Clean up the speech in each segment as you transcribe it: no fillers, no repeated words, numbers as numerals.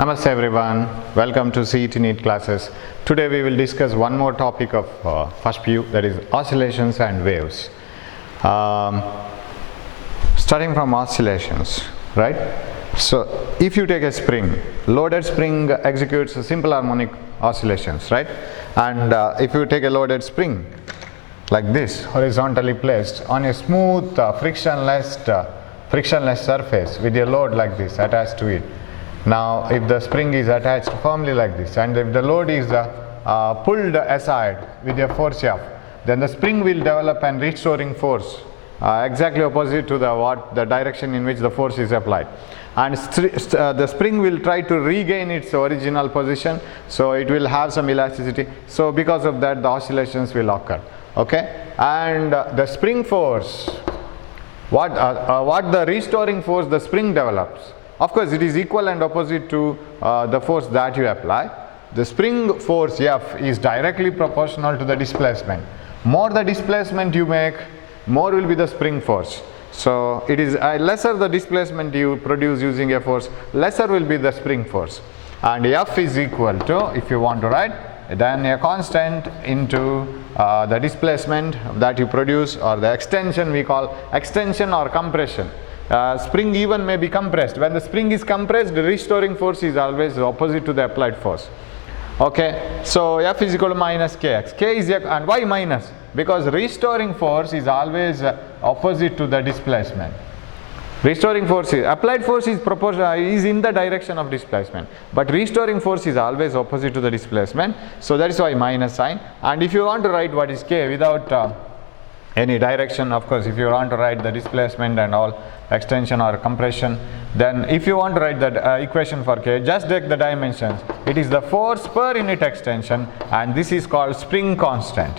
Namaste everyone, welcome to CET NEET classes. Today we will discuss one more topic of first PU, that is oscillations and waves. Starting from oscillations, right? So if you take a spring, loaded spring executes simple harmonic oscillations, right? And if you take a loaded spring like this, horizontally placed on a smooth frictionless surface with a load like this attached to it. Now if the spring is attached firmly like this, and if the load is pulled aside with a force F, then the spring will develop an restoring force exactly opposite to the direction in which the force is applied, and the spring will try to regain its original position, so it will have some elasticity. So because of that, the oscillations will occur. Okay, and the spring force, what the restoring force the spring develops, of course it is equal and opposite to the force that you apply. The spring force F is directly proportional to the displacement. More the displacement you make, more will be the spring force. So it is lesser the displacement you produce using a force, lesser will be the spring force. And F is equal to, if you want to write, then a constant into the displacement that you produce, or the extension, we call extension or compression. Spring even may be compressed. When the spring is compressed, the restoring force is always opposite to the applied force. Okay, so F is equal to minus Kx. K is and why minus? Because restoring force is always opposite to the displacement. Restoring force is, applied force is is in the direction of displacement, but restoring force is always opposite to the displacement. So that is why minus sign. And if you want to write what is K without any direction, of course if you want to write the displacement and all, extension or compression, then if you want to write that equation for K, just take the dimensions. It is the force per unit extension, and this is called spring constant.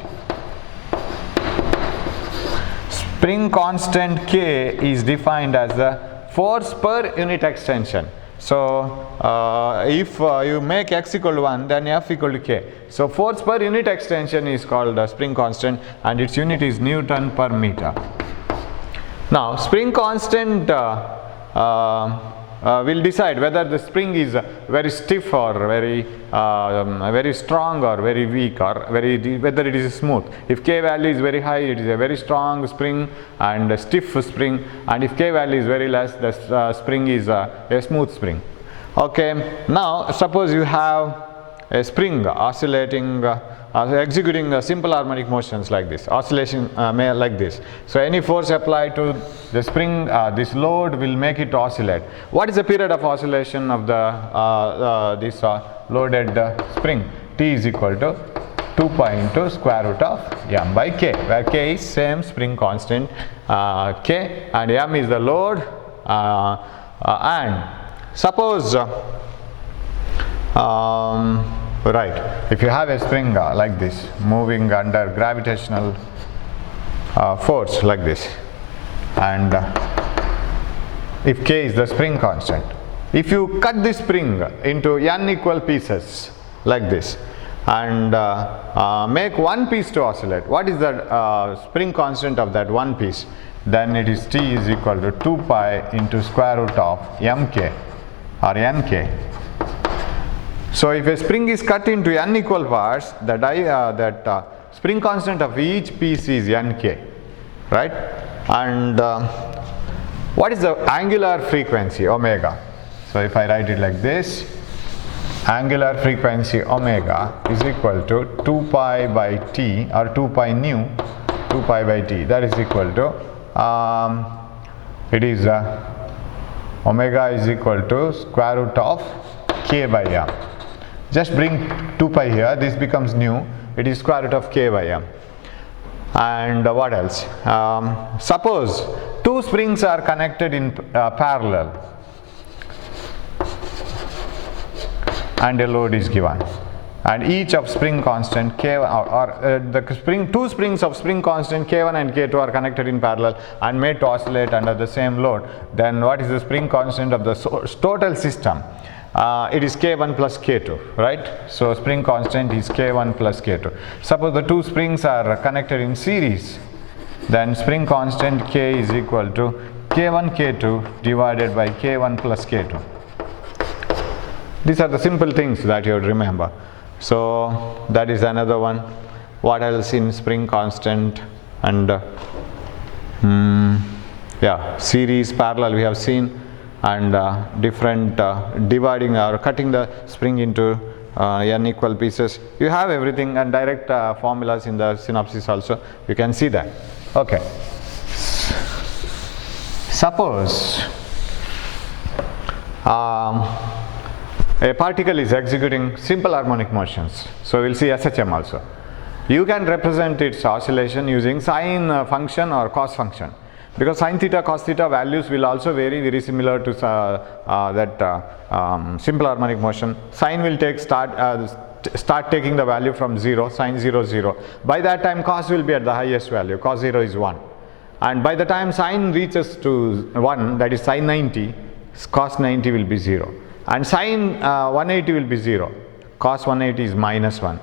Spring constant K is defined as the force per unit extension. So if you make x equal to 1, then F equal to K. So force per unit extension is called spring constant, and its unit is Newton per meter. Now spring constant will decide whether the spring is very stiff or very strong or very weak, or whether it is smooth. If K value is very high, it is a very strong spring and a stiff spring, and if K value is very less, the spring is a smooth spring. Okay, now suppose you have a spring oscillating, executing simple harmonic motions like this, oscillation like this. So any force applied to the spring, this load will make it oscillate. What is the period of oscillation of this loaded spring? T is equal to 2 pi into square root of m by K, where K is same spring constant K, and m is the load. And suppose right, if you have a spring like this moving under gravitational force like this, and if K is the spring constant, if you cut this spring into n equal pieces like this and make one piece to oscillate, what is the spring constant of that one piece? Then it is T is equal to 2 pi into square root of mk or nk. So if a spring is cut into n equal parts, that spring constant of each piece is nk, right? And what is the angular frequency? Omega. So if I write it like this, angular frequency omega is equal to 2 pi by t, or 2 pi nu, 2 pi by t. That is equal to it is omega is equal to square root of k by m. Just bring 2 pi here, this becomes nu, it is square root of k by m. And what else? Suppose two springs are connected in parallel and a load is given, and each of spring constant K1 two springs of spring constant K1 and K2 are connected in parallel and made to oscillate under the same load, then what is the spring constant of the total system? It is K1 plus K2, right? So spring constant is K1 plus K2. Suppose the two springs are connected in series, then spring constant K is equal to K1 K2 divided by K1 plus K2. These are the simple things that you would remember. So that is another one. What else in spring constant and yeah, series, parallel we have seen, and different dividing or cutting the spring into n equal pieces. You have everything, and direct formulas in the synopsis also, you can see that. Okay. Suppose a particle is executing simple harmonic motions. So we'll see SHM also. You can represent its oscillation using sine function or cos function, because sine theta, cos theta values will also vary, very similar to simple harmonic motion. Sine will take start taking the value from 0, sine 0, 0. By that time cos will be at the highest value, cos 0 is 1. And by the time sine reaches to 1, that is sine 90, cos 90 will be 0. And sine 180 will be 0, cos 180 is minus 1.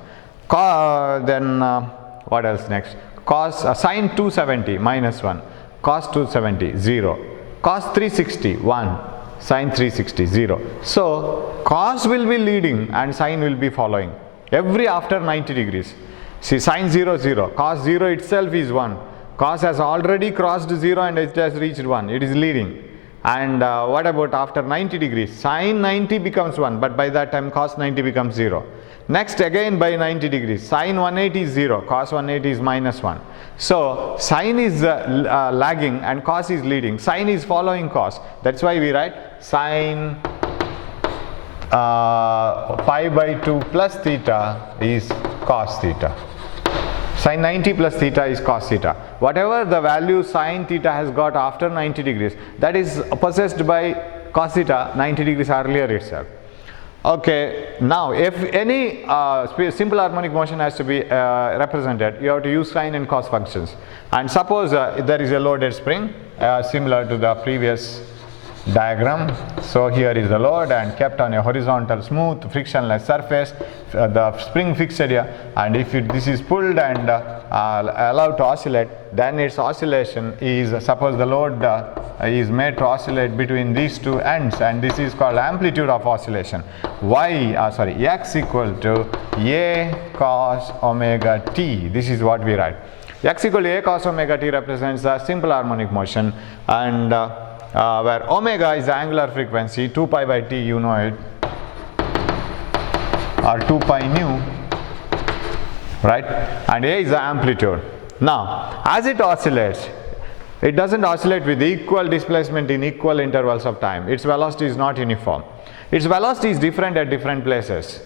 Then what else next? Cos sine 270 minus 1, cos 270 0, cos 360 1, sine 360 0. So cos will be leading and sine will be following every after 90 degrees. See, sine 0 0, cos 0 itself is 1, cos has already crossed 0 and it has reached 1, it is leading. And what about after 90 degrees? Sine 90 becomes 1, but by that time cos 90 becomes 0. Next again by 90 degrees, sine 180 is 0, cos 180 is minus 1. So sine is lagging and cos is leading. Sine is following cos. That's why we write sine pi by 2 plus theta is cos theta. Sine 90 plus theta is cos theta. Whatever the value sine theta has got after 90 degrees, that is possessed by cos theta 90 degrees earlier itself. Okay, now if any simple harmonic motion has to be represented, you have to use sine and cos functions. And suppose there is a loaded spring similar to the previous diagram. So here is the load and kept on a horizontal, smooth, frictionless surface, the spring fixed here, and if this is pulled and allowed to oscillate, then its oscillation is, suppose the load is made to oscillate between these two ends, and this is called amplitude of oscillation. X equal to A cos omega t. This is what we write. X equal to A cos omega t represents a simple harmonic motion, and where omega is the angular frequency, 2 pi by t, you know it, or 2 pi nu, right, and A is the amplitude. Now as it oscillates, it doesn't oscillate with equal displacement in equal intervals of time. Its velocity is not uniform. Its velocity is different at different places.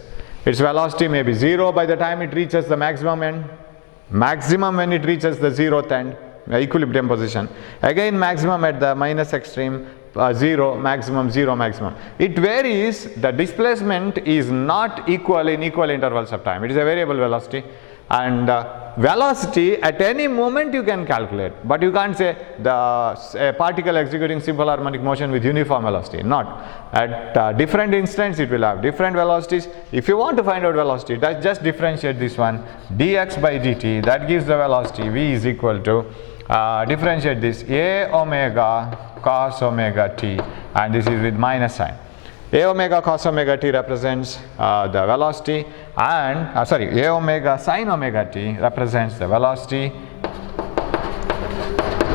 Its velocity may be 0 by the time it reaches the maximum end, maximum when it reaches the 0th end, equilibrium position, again maximum at the minus extreme, 0 maximum, 0 maximum. It varies. The displacement is not equal in equal intervals of time. It is a variable velocity, and velocity at any moment you can calculate, but you can't say a particle executing simple harmonic motion with uniform velocity. Not at different instants it will have different velocities. If you want to find out velocity, just differentiate this one, dx by dt, that gives the velocity. V is equal to differentiate this, A omega cos omega t, and this is with minus sign. A omega cos omega t represents the velocity, and A omega sin omega t represents the velocity.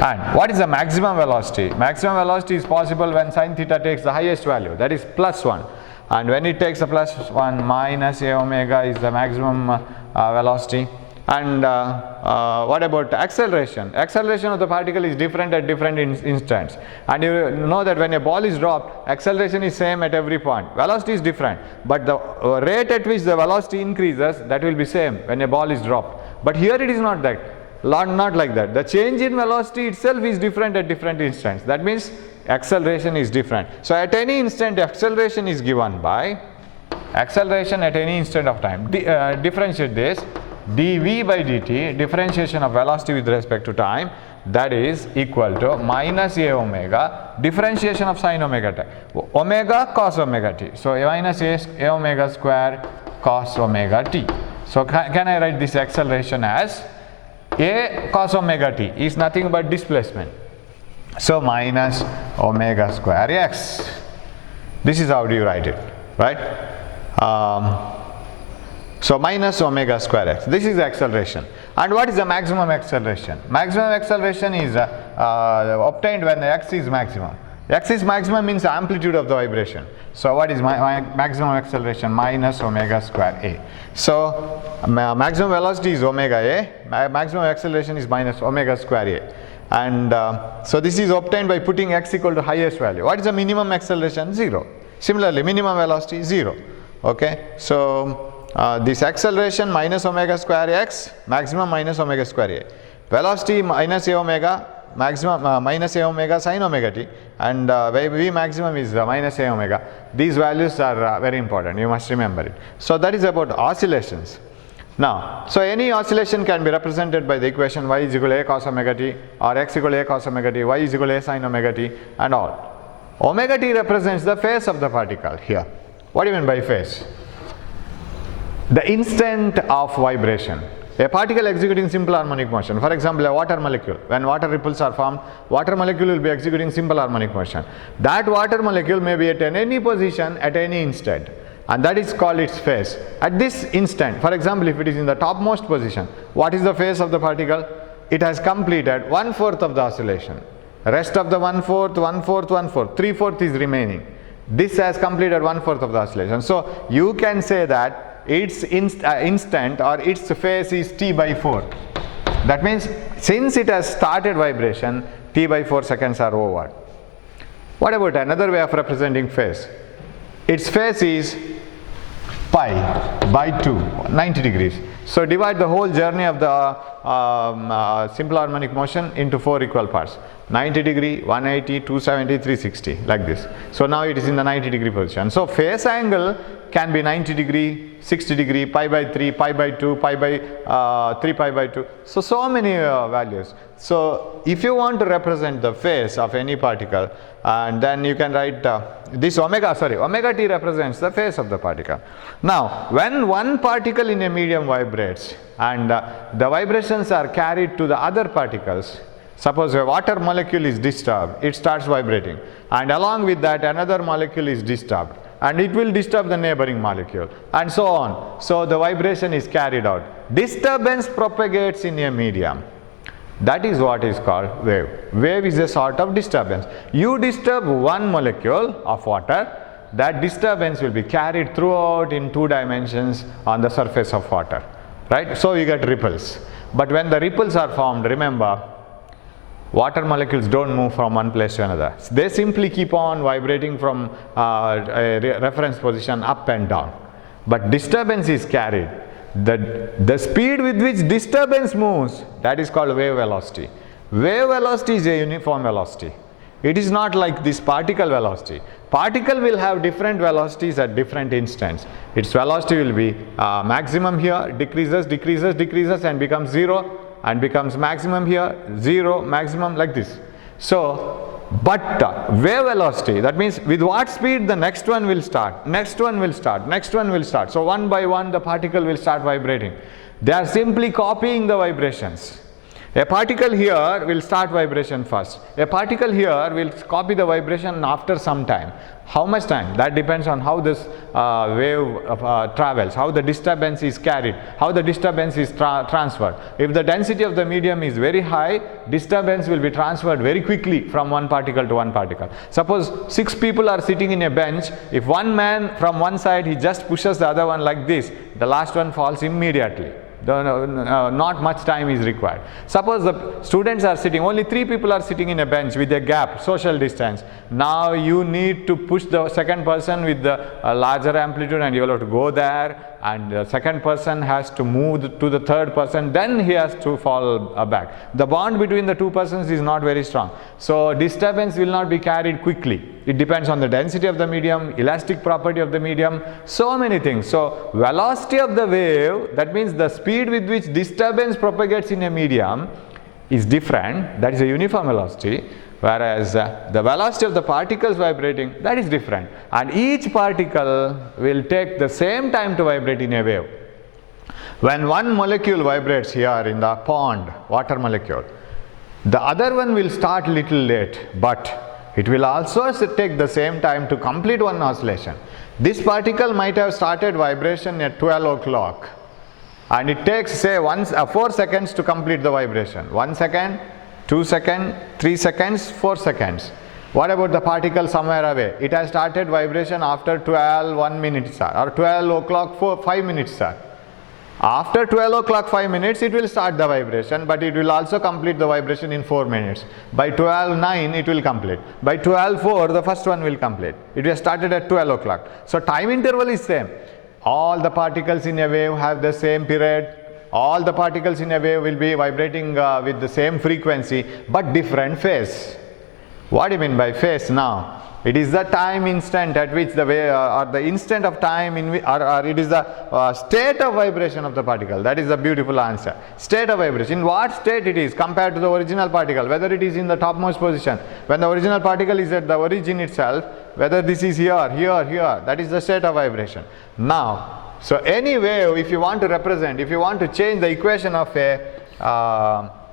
And what is the maximum velocity? Maximum velocity is possible when sin theta takes the highest value, that is plus 1, and when it takes the plus 1, minus A omega is the maximum velocity. And what about acceleration? Acceleration of the particle is different at different instants, and you know that when a ball is dropped, acceleration is same at every point. Velocity is different, but the rate at which the velocity increases, that will be same when a ball is dropped. But here it is not that, not like that. The change in velocity itself is different at different instants. That means acceleration is different. So at any instant, acceleration is given by acceleration at any instant of time. Differentiate this, dv by dt, differentiation of velocity with respect to time, that is equal to minus A omega, differentiation of sin omega t, omega cos omega t. So minus A omega square cos omega t. So can I write this acceleration as A cos omega t is nothing but displacement. So minus omega square x. This is how do you write it. right? So minus omega square x. This is the acceleration. And what is the maximum acceleration? Maximum acceleration is obtained when the x is maximum. X is maximum means the amplitude of the vibration. So what is my maximum acceleration? Minus omega square a. So maximum velocity is omega a, maximum acceleration is minus omega square a. And so this is obtained by putting x equal to highest value. What is the minimum acceleration? 0. Similarly, minimum velocity is 0. Okay, so this acceleration minus omega square x, maximum minus omega square a. Velocity minus a omega, maximum minus a omega sin omega t, and v maximum is minus a omega. These values are very important, you must remember it. So that is about oscillations. Now, so any oscillation can be represented by the equation y is equal to a cos omega t, or x equal to a cos omega t, y is equal to a sin omega t, and all. Omega t represents the phase of the particle here. What do you mean by phase? The instant of vibration. A particle executing simple harmonic motion. For example, a water molecule. When water ripples are formed, water molecule will be executing simple harmonic motion. That water molecule may be at any position at any instant, and that is called its phase. At this instant, for example, if it is in the topmost position, what is the phase of the particle? It has completed 1/4 of the oscillation. Rest of the 1/4, 1/4, 1/4, 3/4 is remaining. This has completed 1/4 of the oscillation. So you can say that its instant or its phase is t by 4. That means since it has started vibration, t by 4 seconds are over. What about another way of representing phase? Its phase is pi by 2, 90 degrees. So divide the whole journey of the simple harmonic motion into 4 equal parts. 90 degree, 180, 270, 360, like this. So now it is in the 90 degree position. So phase angle can be 90 degree, 60 degree, pi by 3, pi by 2, pi by 3 pi by 2. So many values. So if you want to represent the phase of any particle, and then you can write this omega t represents the phase of the particle. Now when one particle in a medium vibrates and the vibrations are carried to the other particles, suppose a water molecule is disturbed, it starts vibrating, and along with that another molecule is disturbed, and it will disturb the neighboring molecule, and so on. So the vibration is carried out. Disturbance propagates in a medium. That is what is called wave. Wave is a sort of disturbance. You disturb one molecule of water, that disturbance will be carried throughout in 2 dimensions on the surface of water, right? So you get ripples. But when the ripples are formed, remember, water molecules don't move from one place to another. They simply keep on vibrating from a reference position up and down. But disturbance is carried. The speed with which disturbance moves, that is called wave velocity. Wave velocity is a uniform velocity. It is not like this particle velocity. Particle will have different velocities at different instants. Its velocity will be maximum here, decreases, decreases, decreases, and becomes 0, and becomes maximum here, 0, maximum, like this. So, but wave velocity, that means with what speed the next one will start, next one will start, next one will start. So one by one the particle will start vibrating. They are simply copying the vibrations. A particle here will start vibration first. A particle here will copy the vibration after some time. How much time? That depends on how this wave travels, how the disturbance is carried, how the disturbance is transferred. If the density of the medium is very high, disturbance will be transferred very quickly from one particle to one particle. Suppose 6 people are sitting in a bench. If one man from one side, he just pushes the other one like this, the last one falls immediately. Not much time is required. Suppose the students are sitting, only 3 people are sitting in a bench with a gap, social distance. Now you need to push the second person with the larger amplitude, and you will have to go there, and the second person has to move to the third person, then he has to fall back. The bond between the 2 persons is not very strong. So disturbance will not be carried quickly. It depends on the density of the medium, elastic property of the medium, so many things. So velocity of the wave, that means the speed with which disturbance propagates in a medium, is different. That is a uniform velocity. Whereas the velocity of the particles vibrating, that is different, and each particle will take the same time to vibrate in a wave. When one molecule vibrates here in the pond, water molecule, the other one will start little late, but it will also take the same time to complete one oscillation. This particle might have started vibration at 12 o'clock, and it takes say 4 seconds to complete the vibration. 1 second, 2 seconds, 3 seconds, 4 seconds. What about the particle somewhere away? It has started vibration after 12, 1 minute, sir, or 12 o'clock, 5 minutes, sir. After 12 o'clock 5 minutes it will start the vibration, but it will also complete the vibration in 4 minutes. By 12:09 it will complete. By 12:04 the first one will complete. It has started at 12 o'clock. So time interval is same. All the particles in a wave have the same period. All the particles in a wave will be vibrating with the same frequency but different phase. What do you mean by phase now? It is the time instant at which the wave or the instant of time in which, or it is the state of vibration of the particle. That is the beautiful answer. State of vibration. In what state it is compared to the original particle, whether it is in the topmost position, when the original particle is at the origin itself, whether this is here, here, that is the state of vibration. Now, so any wave, if you want to represent, if you want to change the equation of a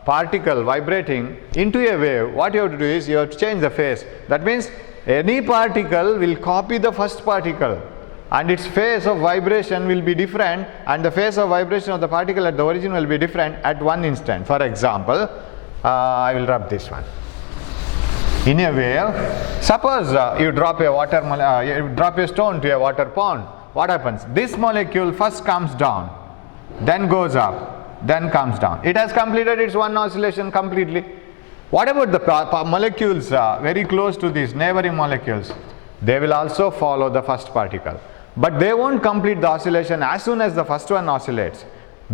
particle vibrating into a wave, what you have to do is you have to change the phase. That means any particle will copy the first particle and its phase of vibration will be different, and the phase of vibration of the particle at the origin will be different at one instant. For example, I will rub this one. In a wave, suppose you drop a stone to a water pond. What happens? This molecule first comes down, then goes up, then comes down. It has completed its one oscillation completely. What about the molecules very close to these neighboring molecules? They will also follow the first particle, but they won't complete the oscillation as soon as the first one oscillates,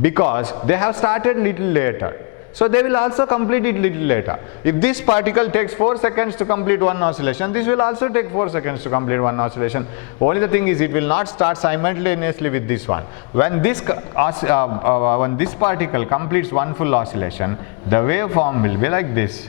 because they have started little later. So they will also complete it little later. If this particle takes 4 seconds to complete one oscillation, this will also take 4 seconds to complete one oscillation. Only the thing is, it will not start simultaneously with this one. When this particle completes one full oscillation, the waveform will be like this.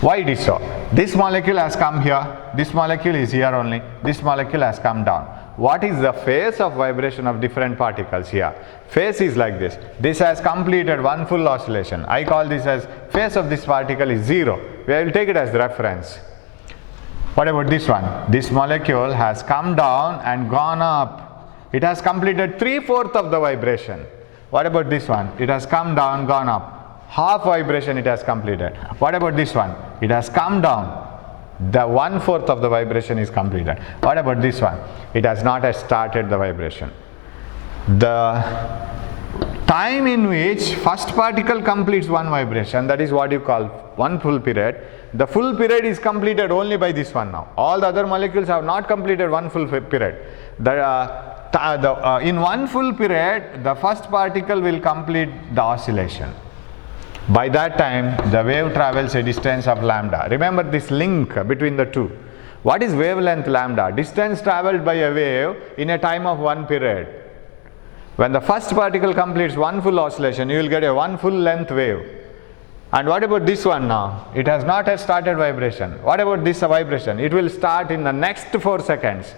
Why it is so? This molecule has come here, this molecule is here only, this molecule has come down. What is the phase of vibration of different particles here? Phase is like this. This has completed one full oscillation. I call this as phase of this particle is 0. We will take it as the reference. What about this one? This molecule has come down and gone up. It has completed 3/4 of the vibration. What about this one? It has come down, gone up. Half vibration it has completed. What about this one? It has come down. The 1/4 of the vibration is completed. What about this one? It has not yet started the vibration. The time in which first particle completes one vibration, that is what you call one full period. The full period is completed only by this one now. All the other molecules have not completed one full period. In one full period, the first particle will complete the oscillation. By that time, the wave travels a distance of lambda. Remember this link between the two. What is wavelength lambda? Distance traveled by a wave in a time of one period. When the first particle completes one full oscillation, you will get a one full length wave. And what about this one now? It has not yet started vibration. What about this vibration? It will start in the next 4 seconds.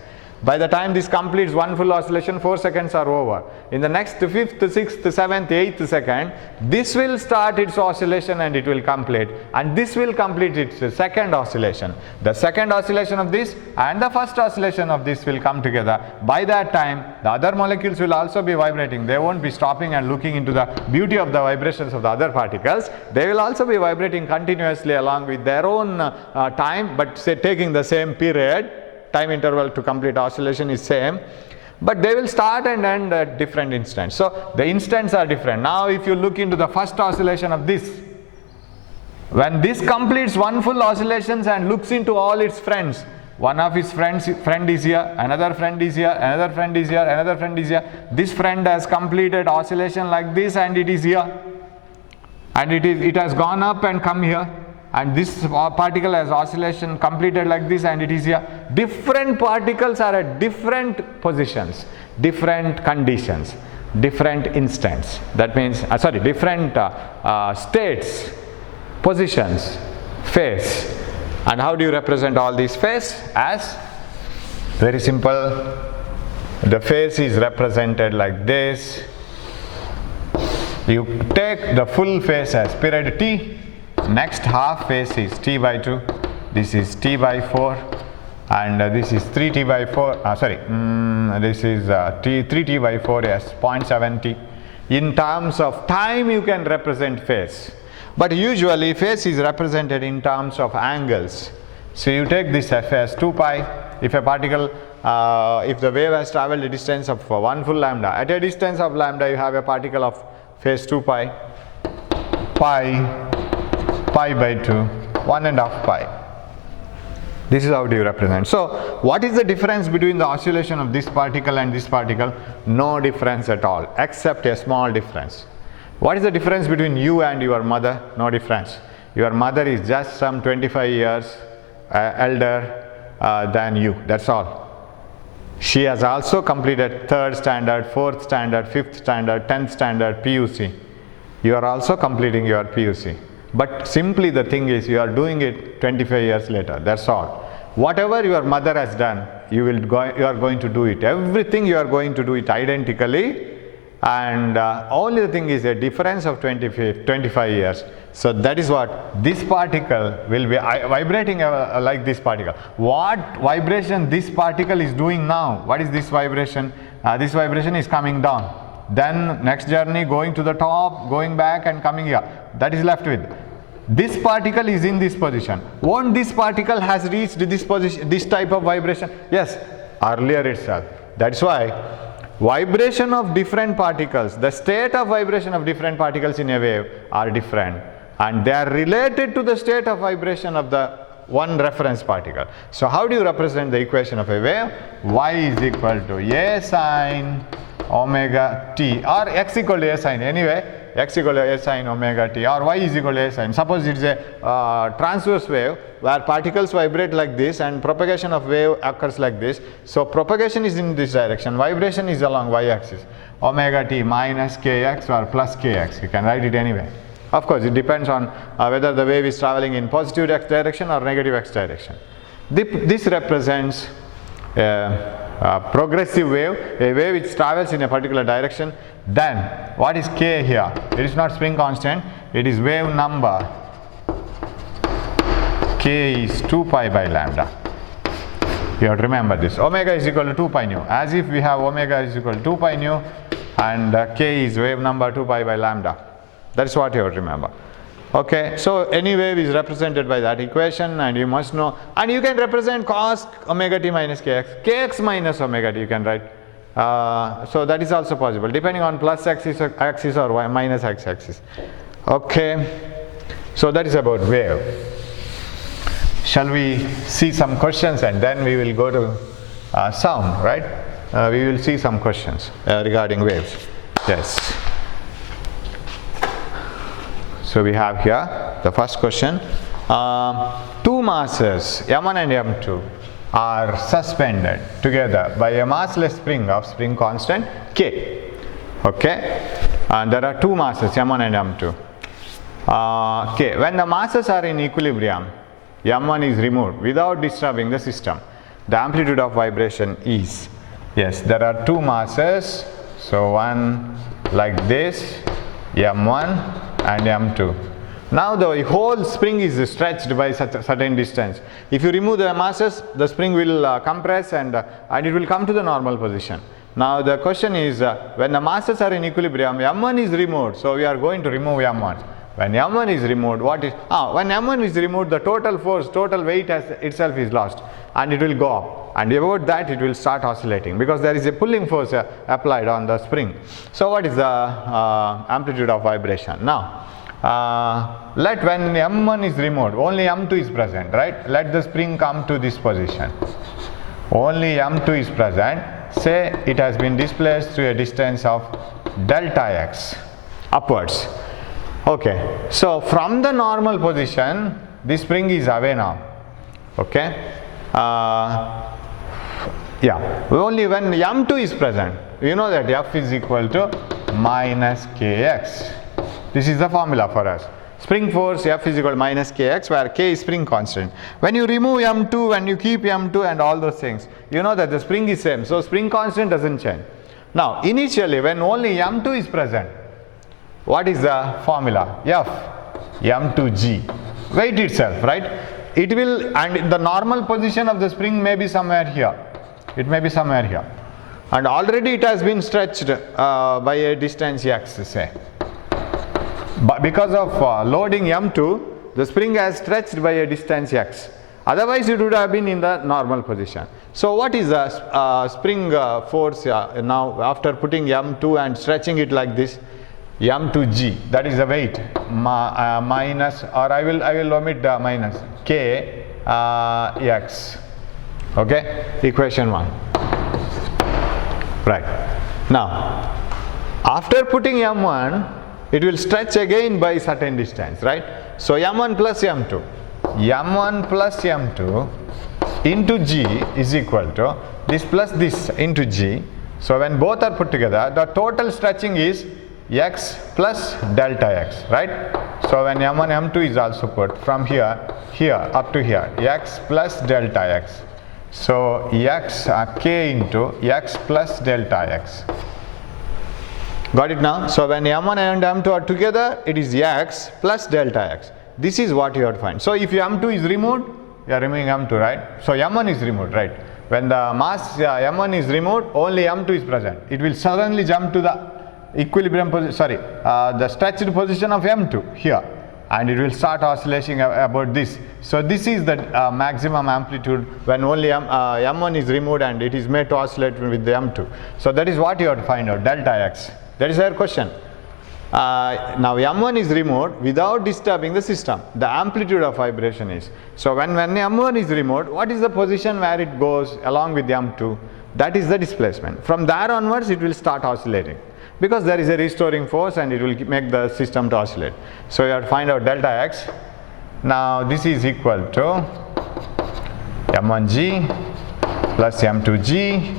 By the time this completes one full oscillation, 4 seconds are over. In the next 5th, 6th, 7th, 8th second, this will start its oscillation and it will complete. And this will complete its second oscillation. The second oscillation of this and the first oscillation of this will come together. By that time, the other molecules will also be vibrating. They won't be stopping and looking into the beauty of the vibrations of the other particles. They will also be vibrating continuously along with their own time, but say taking the same period. Time interval to complete oscillation is same, but they will start and end at different instants. So the instants are different. Now if you look into the first oscillation of this, when this completes one full oscillations and looks into all its friends, one of his friend is here, another friend is here, another friend is here, another friend is here. This friend has completed oscillation like this and it is here, and it has gone up and come here. And this particle has oscillation completed like this and it is here. Different particles are at different positions, different conditions, different instants. That means, different states, positions, phase. And how do you represent all these phase? As very simple. The phase is represented like this. You take the full phase as period t. Next half phase is t by 2, this is t by 4, and this is 3t by 4, this is 3t by 4 as 0.70. In terms of time you can represent phase, but usually phase is represented in terms of angles. So you take this f as 2 pi. If a particle, if the wave has traveled a distance of 1 full lambda, at a distance of lambda you have a particle of phase 2 pi, pi by 2, 1.5 pi. This is how do you represent. So what is the difference between the oscillation of this particle and this particle? No difference at all, except a small difference. What is the difference between you and your mother? No difference. Your mother is just some 25 years elder than you, that's all. She has also completed 3rd standard, 4th standard, 5th standard, 10th standard, PUC. You are also completing your PUC. But simply the thing is, you are doing it 25 years later, that's all. Whatever your mother has done, you are going to do it. Everything you are going to do it identically, and only the thing is a difference of 25 years. So that is what this particle will be vibrating like this particle. What vibration this particle is doing now? What is this vibration? This vibration is coming down. Then next journey going to the top, going back and coming here. That is left with. This particle is in this position. Won't this particle has reached this position, this type of vibration? Yes, earlier itself. That's why vibration of different particles, the state of vibration of different particles in a wave are different, and they are related to the state of vibration of the one reference particle. So how do you represent the equation of a wave? Y is equal to a sine omega t, or x equal to a sine, anyway x equal to a sine omega t, or y is equal to a sine. Suppose it is a transverse wave where particles vibrate like this and propagation of wave occurs like this. So propagation is in this direction, vibration is along y axis. Omega t minus kx or plus kx, you can write it anyway. Of course it depends on whether the wave is traveling in positive x direction or negative x direction. This represents a progressive wave, a wave which travels in a particular direction. Then what is k here? It is not spring constant, it is wave number. K is 2 pi by lambda. You have to remember this. Omega is equal to 2 pi nu, as if we have omega is equal to 2 pi nu and k is wave number 2 pi by lambda. That is what you have to remember. Okay, so any wave is represented by that equation, and you must know, and you can represent cos omega t minus kx, kx minus omega t you can write. So that is also possible depending on plus axis or y minus x axis. Okay, so that is about wave. Shall we see some questions and then we will go to sound, right? We will see some questions regarding waves. Yes. So we have here the first question. Two masses m1 and m2 are suspended together by a massless spring of spring constant k. Okay, and there are two masses m1 and m2. K. When the masses are in equilibrium, m1 is removed without disturbing the system. The amplitude of vibration is, yes, there are two masses, so one like this, m1 and m2. Now the whole spring is stretched by such a certain distance. If you remove the masses, the spring will compress and it will come to the normal position. Now the question is, when the masses are in equilibrium, m1 is removed, so we are going to remove m1. When m1 is removed, what is, when m1 is removed, the total force, total weight itself is lost and it will go up, and about that it will start oscillating because there is a pulling force applied on the spring. So what is the amplitude of vibration? Now let when m1 is removed, only m2 is present, right? Let the spring come to this position. Only m2 is present. Say it has been displaced through a distance of delta x upwards. Okay, so from the normal position, this spring is away now. Okay, yeah, only when m2 is present, you know that f is equal to minus kx. This is the formula for us. Spring force F is equal to minus kx, where k is spring constant. When you remove m2, when you keep m2 and all those things, you know that the spring is same, so spring constant doesn't change. Now initially when only m2 is present, what is the formula? F m2g, weight itself, right? it will, and the normal position of the spring may be somewhere here. It may be somewhere here. And already it has been stretched by a distance x, say. But because of loading M2, the spring has stretched by a distance x. Otherwise, it would have been in the normal position. So, what is the spring force now after putting M2 and stretching it like this? M2G, that is the weight, minus, or I will omit the minus, K x. Okay, equation 1. Right. Now, after putting M1, it will stretch again by certain distance, right? So, M1 plus M2. M1 plus M2 into G is equal to this plus this into G. So, when both are put together, the total stretching is x plus delta x, right? So, when M1, M2 is also put from here up to here, x plus delta x. So, x k into x plus delta x. Got it now? So, when M1 and M2 are together, it is x plus delta x. This is what you have to find. So, if M2 is removed, you are removing M2, right? So, M1 is removed, right? When the mass M1 is removed, only M2 is present. It will suddenly jump to the equilibrium position, the stretched position of M2 here, and it will start oscillating about this. So, this is the maximum amplitude when only M1 is removed and it is made to oscillate with the M2. So, that is what you have to find out, delta x. That is our question. Now, M1 is removed without disturbing the system. The amplitude of vibration is. So, when M1 is removed, what is the position where it goes along with M2? That is the displacement. From there onwards, it will start oscillating, because there is a restoring force and it will make the system to oscillate. So, you have to find out delta x. Now, this is equal to M1G plus M2G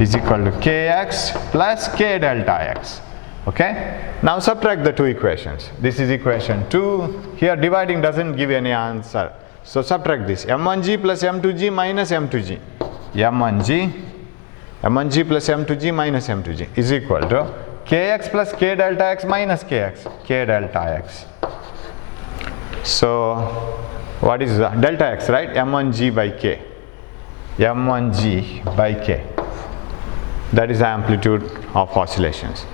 is equal to Kx plus K delta x. Okay. Now, subtract the two equations. This is equation 2. Here dividing doesn't give any answer. So, subtract this. M1G plus M2G minus M2G. M1G plus M2G minus M2G is equal to Kx plus K delta x minus Kx, K delta x. So, what is delta x, right? M1G by K. M1G by K. That is the amplitude of oscillations.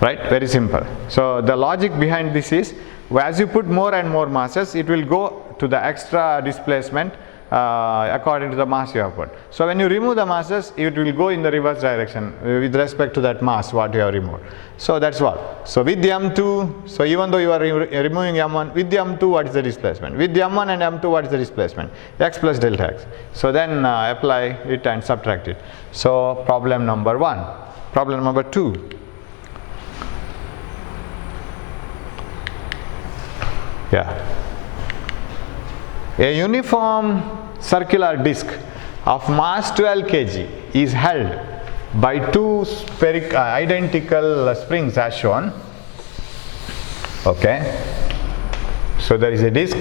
Right? Very simple. So, the logic behind this is, as you put more and more masses, it will go to the extra displacement according to the mass you have put. So, when you remove the masses, it will go in the reverse direction with respect to that mass what you have removed. So, that is what. So, with the M2, so even though you are removing M1, with the M2 what is the displacement? With the M1 and M2 what is the displacement? X plus delta x. So, then apply it and subtract it. So, problem number 1. Problem number 2. Yeah. A uniform circular disc of mass 12 kg is held by two identical springs as shown. Okay. So, there is a disc.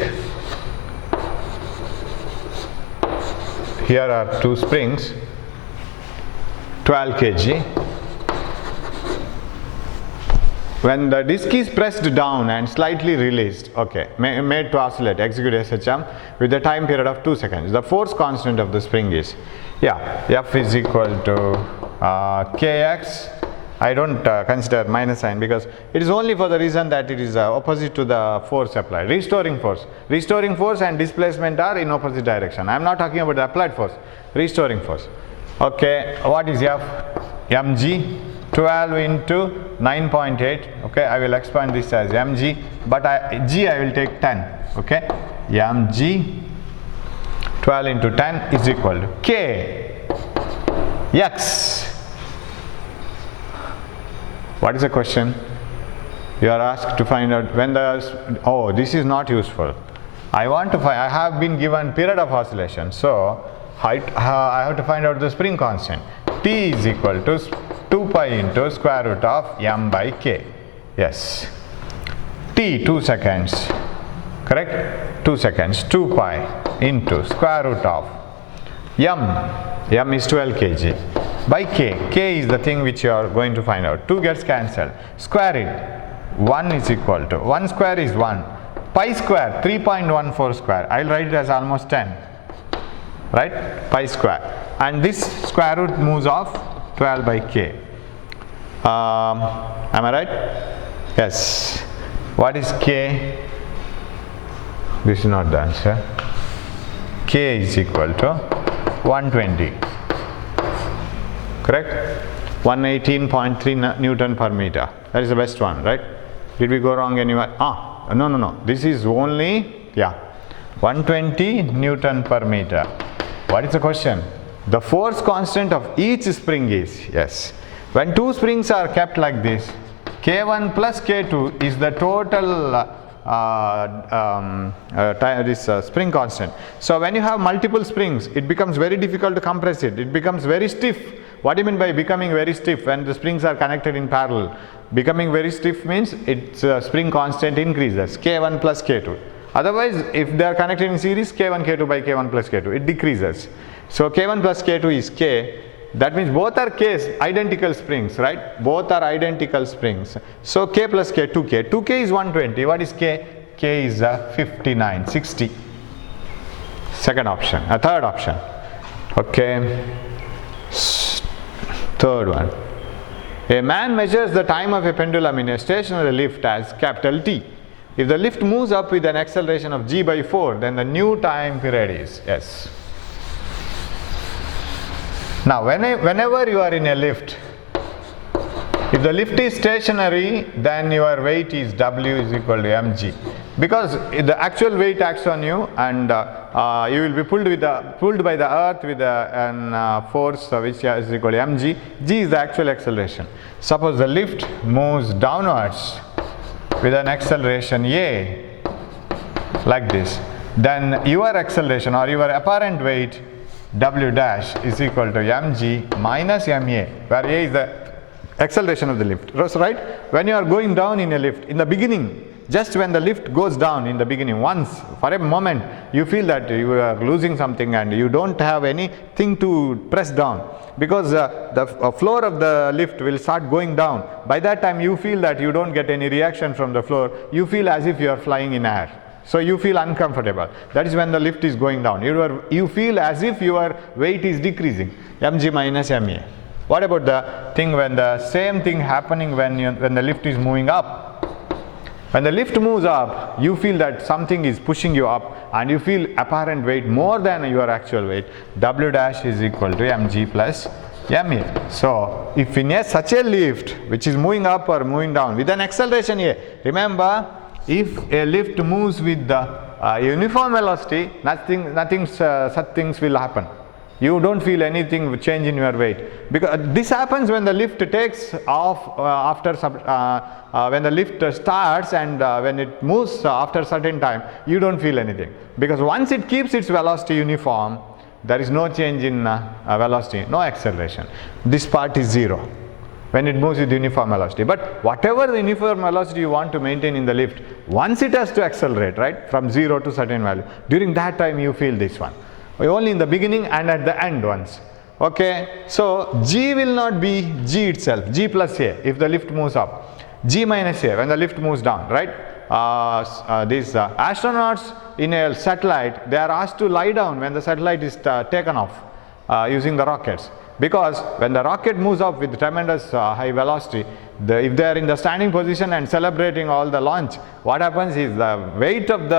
Here are two springs, 12 kg. When the disc is pressed down and slightly released, okay, made to oscillate, execute SHM with a time period of 2 seconds. The force constant of the spring is, F is equal to Kx. I don't consider minus sign because it is only for the reason that it is opposite to the force applied. Restoring force and displacement are in opposite direction. I am not talking about the applied force, restoring force. Okay, what is F? Mg. 12 into 9.8, okay, I will expand this as mg, but g I will take 10, okay, mg 12 into 10 is equal to k x. What is the question? You are asked to find out when the, this is not useful. I want to find, I have been given period of oscillation, so I have to find out the spring constant. T is equal to 2 pi into square root of m by k. Yes. T 2 seconds. Correct? 2 seconds. 2 pi into square root of m is 12 kg by k. K is the thing which you are going to find out. 2 gets cancelled. Square it. 1 is equal to 1 square is 1. pi square 3.14 square, I will write it as almost 10, right, pi square, and this square root moves off 12 by k. Am I right? Yes. What is k? This is not the answer. K is equal to 120, correct? 118.3 Newton per meter. That is the best one, right? Did we go wrong anywhere? No. This is only, 120 Newton per meter. What is the question? The force constant of each spring is, yes. When two springs are kept like this, K1 plus K2 is the total spring constant. So when you have multiple springs, it becomes very difficult to compress it. It becomes very stiff. What do you mean by becoming very stiff? When the springs are connected in parallel, becoming very stiff means its spring constant increases, K1 plus K2. Otherwise, if they are connected in series, K1 K2 by K1 plus K2, it decreases. So K1 plus K2 is K. That means both are K's, identical springs, right? Both are identical springs. So K plus K, 2K. 2K is 120. What is K? K is 59, 60. Second option. Third option. Okay. Third one. A man measures the time of a pendulum in a stationary lift as capital T. If the lift moves up with an acceleration of g by 4, then the new time period is, yes. Now, whenever you are in a lift, if the lift is stationary, then your weight is W is equal to mg, because the actual weight acts on you, and you will be pulled by the earth with an force which is equal to mg. G is the actual acceleration. Suppose the lift moves downwards with an acceleration a like this, then your acceleration or your apparent weight W dash is equal to mg minus ma, where a is the acceleration of the lift. Right? When you are going down in a lift, in the beginning, just when the lift goes down in the beginning, once for a moment you feel that you are losing something and you don't have anything to press down, because the floor of the lift will start going down. By that time you feel that you don't get any reaction from the floor. You feel as if you are flying in air. So you feel uncomfortable. That is when the lift is going down. You feel as if your weight is decreasing, mg minus ma. What about the thing when the same thing happening when the lift is moving up? When the lift moves up, you feel that something is pushing you up and you feel apparent weight more than your actual weight. W dash is equal to mg plus ma. So if in such a lift which is moving up or moving down with an acceleration a, remember, if a lift moves with the uniform velocity, nothing such things will happen. You don't feel anything change in your weight, because this happens when the lift takes off when the lift starts, and when it moves after a certain time, you don't feel anything, because once it keeps its velocity uniform, there is no change in velocity, no acceleration. This part is 0 when it moves with uniform velocity. But whatever the uniform velocity you want to maintain in the lift, once it has to accelerate, right, from 0 to certain value, during that time you feel this one. Only in the beginning and at the end once. Okay, so G will not be G itself, G plus A if the lift moves up, G minus A when the lift moves down, right? These astronauts in a satellite, they are asked to lie down when the satellite is taken off using the rockets. Because when the rocket moves up with tremendous high velocity, if they are in the standing position and celebrating all the launch, what happens is the weight of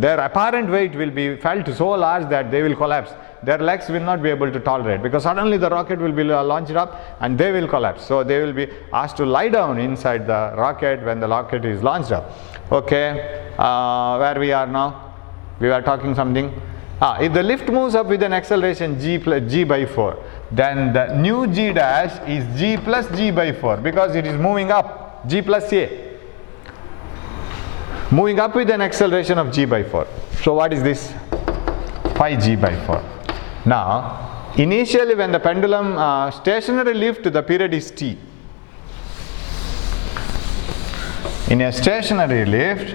their apparent weight will be felt so large that they will collapse. Their legs will not be able to tolerate, because suddenly the rocket will be launched up and they will collapse. So they will be asked to lie down inside the rocket when the rocket is launched up. Okay, where we are now? We were talking something. If the lift moves up with an acceleration g by 4, then the new g dash is g plus g by 4, because it is moving up, g plus a, moving up with an acceleration of g by 4. So what is this? Phi g by 4. Now, initially when the pendulum stationary lift, the period is t. In a stationary lift,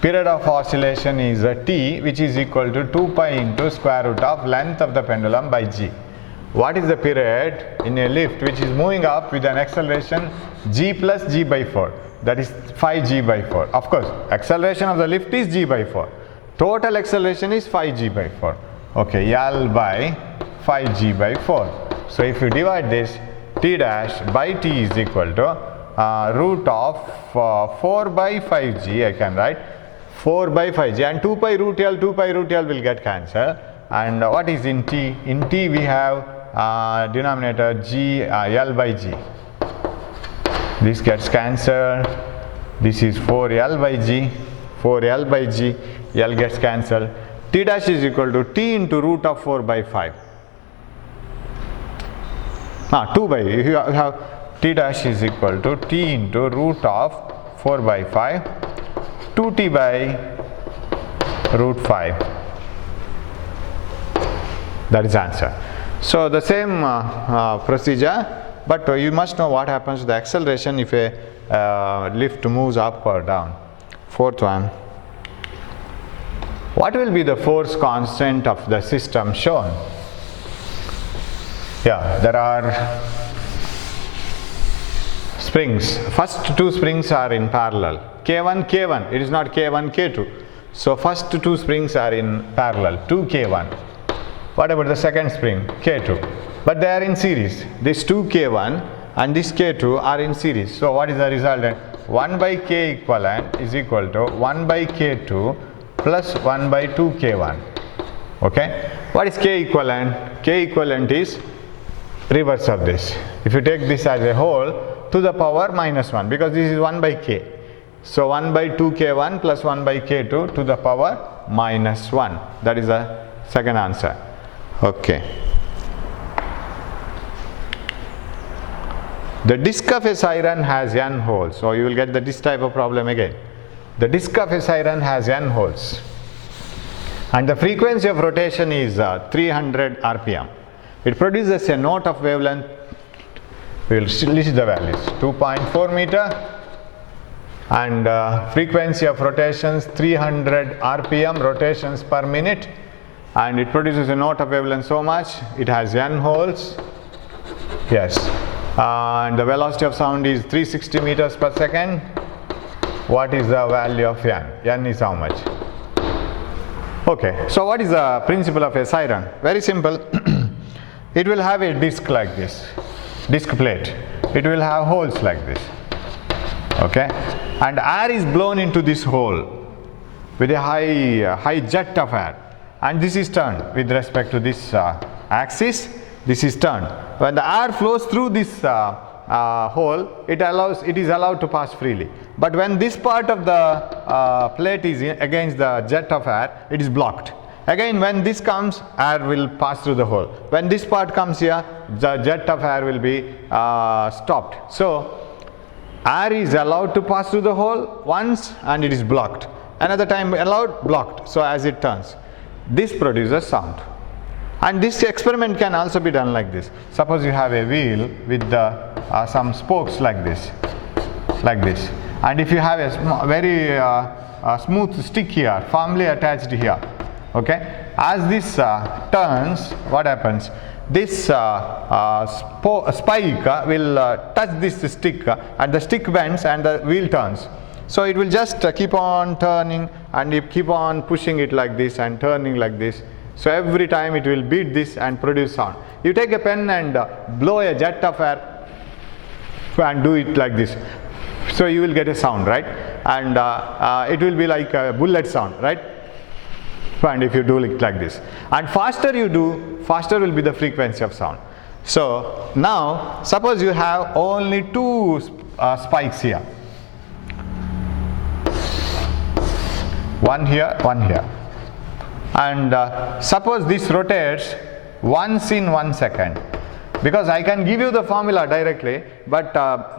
period of oscillation is t, which is equal to 2 pi into square root of length of the pendulum by g. What is the period in a lift which is moving up with an acceleration g plus g by 4? That is 5g by 4. Of course, acceleration of the lift is g by 4. Total acceleration is 5g by 4. Okay, L by 5g by 4. So if you divide this, t dash by t is equal to root of 4 by 5g, I can write 4 by 5g, and 2 pi root L will get cancelled. And what is in t? In t we have denominator g, L by g. This gets cancelled. This is 4L by g, 4L by g, L gets cancelled. T dash is equal to t into root of 4 by 5. 2 by, you have t dash is equal to t into root of 4 by 5, 2t by root 5. That is answer. So the same procedure, but you must know what happens to the acceleration if a lift moves up or down. Fourth one. What will be the force constant of the system shown? Yeah, there are springs. First two springs are in parallel. K1, K1. It is not K1, K2. So first two springs are in parallel. 2K1. What about the second spring? K2. But they are in series. This 2K1 and this K2 are in series. So what is the resultant? 1 by K equivalent is equal to 1 by K2 plus 1 by 2K1. Okay. What is K equivalent? K equivalent is reverse of this. If you take this as a whole, to the power minus 1, because this is 1 by K. So 1 by 2K1 plus 1 by K2 to the power minus 1. That is the second answer. Okay. The disc of a siren has n holes. So you will get this type of problem again. The disc of a siren has n holes. And the frequency of rotation is 300 RPM. It produces a note of wavelength. We will list the values. 2.4 meter. And frequency of rotations 300 RPM rotations per minute. And it produces a note of wavelength so much. It has n holes. Yes. And the velocity of sound is 360 meters per second. What is the value of n? N is how much? Okay. So what is the principle of a siren? Very simple. It will have a disc like this. Disc plate. It will have holes like this. Okay. And air is blown into this hole with a high jet of air. And this is turned with respect to this axis. This is turned. When the air flows through this hole, it is allowed to pass freely. But when this part of the plate is against the jet of air, it is blocked. Again, when this comes, air will pass through the hole. When this part comes here, the jet of air will be stopped. So air is allowed to pass through the hole once and it is blocked. Another time allowed, blocked. So as it turns, this produces sound. And this experiment can also be done like this. Suppose you have a wheel with some spokes like this. And if you have a very smooth stick here, firmly attached here, okay, as this turns, what happens? This spike will touch this stick and the stick bends and the wheel turns. So it will just keep on turning and you keep on pushing it like this and turning like this. So every time it will beat this and produce sound. You take a pen and blow a jet of air and do it like this. So you will get a sound, right? And it will be like a bullet sound, right? And if you do it like this. And faster you do, faster will be the frequency of sound. So now, suppose you have only two spikes here. One here, one here. And suppose this rotates once in 1 second. Because I can give you the formula directly, but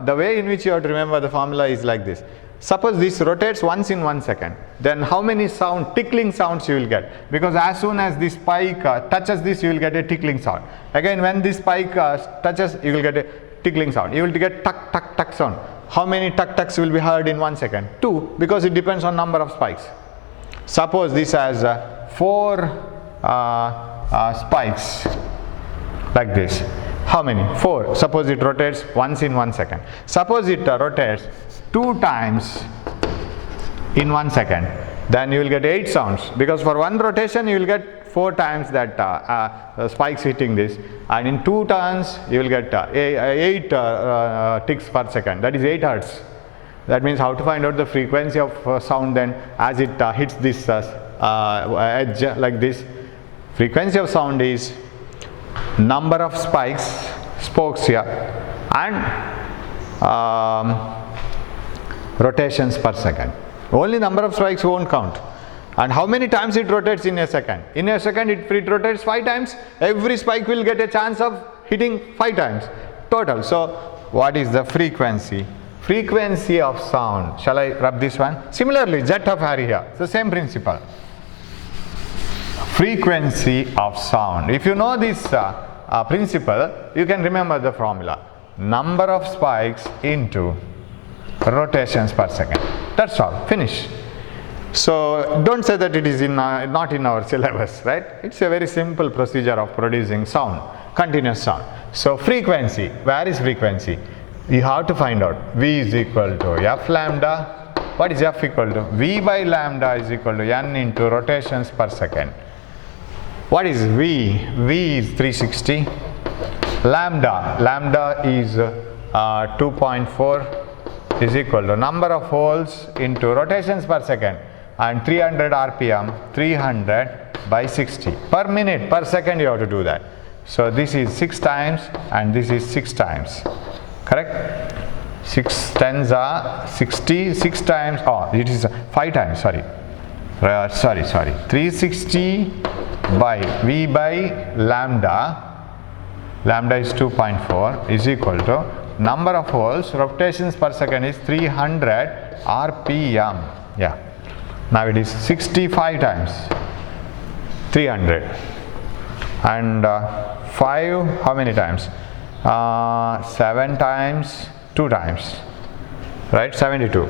the way in which you have to remember the formula is like this. Suppose this rotates once in 1 second, then how many tickling sounds you will get? Because as soon as this spike touches this, you will get a tickling sound. Again, when this spike touches, you will get a tickling sound. You will get tuck, tuck, tuck sound. How many tuck, tucks will be heard in 1 second? 2, because it depends on number of spikes. Suppose this has 4 spikes. like this. How many? 4. Suppose it rotates once in 1 second. Suppose it rotates 2 times in 1 second. Then you will get 8 sounds, because for one rotation you will get 4 times that spikes hitting this, and in 2 turns you will get 8 ticks per second. That is 8 hertz. That means how to find out the frequency of sound then as it hits this edge like this. Frequency of sound is number of spokes here, and rotations per second. Only number of spikes won't count. And how many times it rotates in a second? In a second it rotates 5 times. Every spike will get a chance of hitting 5 times total. So what is the frequency? Frequency of sound. Shall I rub this one? Similarly, jet of air here. It's the same principle. Frequency of sound. If you know this principle, you can remember the formula. Number of spikes into rotations per second. That's all. Finish. So don't say that it is not in our syllabus, right? It's a very simple procedure of producing sound, continuous sound. So frequency. Where is frequency? You have to find out. V is equal to F lambda. What is F equal to? V by lambda is equal to N into rotations per second. What is V? V is 360. Lambda is 2.4 is equal to number of holes into rotations per second, and 300 RPM, 300 by 60 per minute per second. You have to do that. So this is 6 times and this is 6 times. Correct? 6 tens are 60, 6 times, oh it is 5 times, sorry. 360 by V by lambda is 2.4 is equal to number of holes, rotations per second is 300 RPM. Yeah. Now it is 65 times 300, and 5 how many times? 7 times 2 times, right? 72.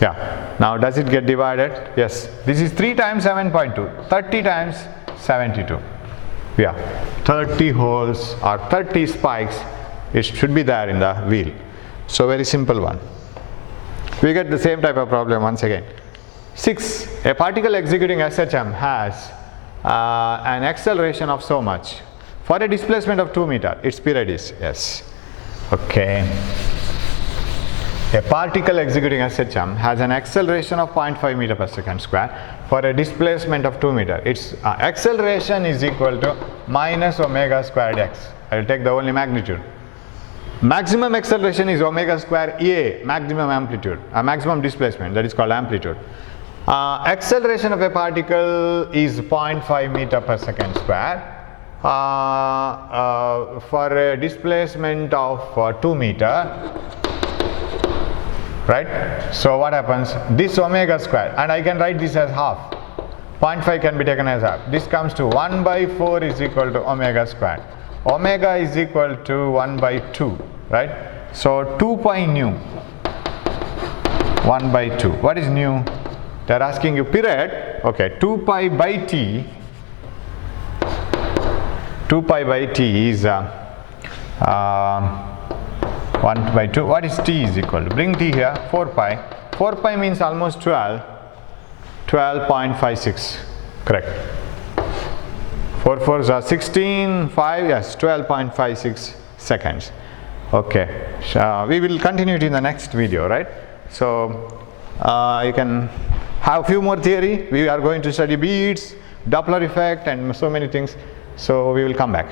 Yeah. Now does it get divided? Yes. This is 3 times 7.2, 30 times 72. Yeah. 30 holes or 30 spikes, it should be there in the wheel. So very simple one. We get the same type of problem once again. 6. A particle executing SHM has an acceleration of so much for a displacement of 2 meter. Its period is, yes. Okay. A particle executing SHM has an acceleration of 0.5 meter per second square for a displacement of 2 meter. Its acceleration is equal to minus omega squared x. I will take the only magnitude. Maximum acceleration is omega square A, maximum amplitude, maximum displacement, that is called amplitude. Acceleration of a particle is 0.5 meter per second square for a displacement of 2 meter. Right? So what happens? This omega square, and I can write this as half. 0.5 can be taken as half. This comes to 1 by 4 is equal to omega square. Omega is equal to 1 by 2, right? So 2 pi nu, 1 by 2. What is nu? They are asking you period. Okay, 2 pi by t. 2 pi by t is 1 by 2. What is t is equal to? Bring t here, 4 pi. 4 pi means almost 12. 12.56. Correct. 4 4s are 16, 5, yes, 12.56 seconds. Okay. We will continue it in the next video, right? So you can have few more theory. We are going to study beats, Doppler effect, and so many things. So we will come back.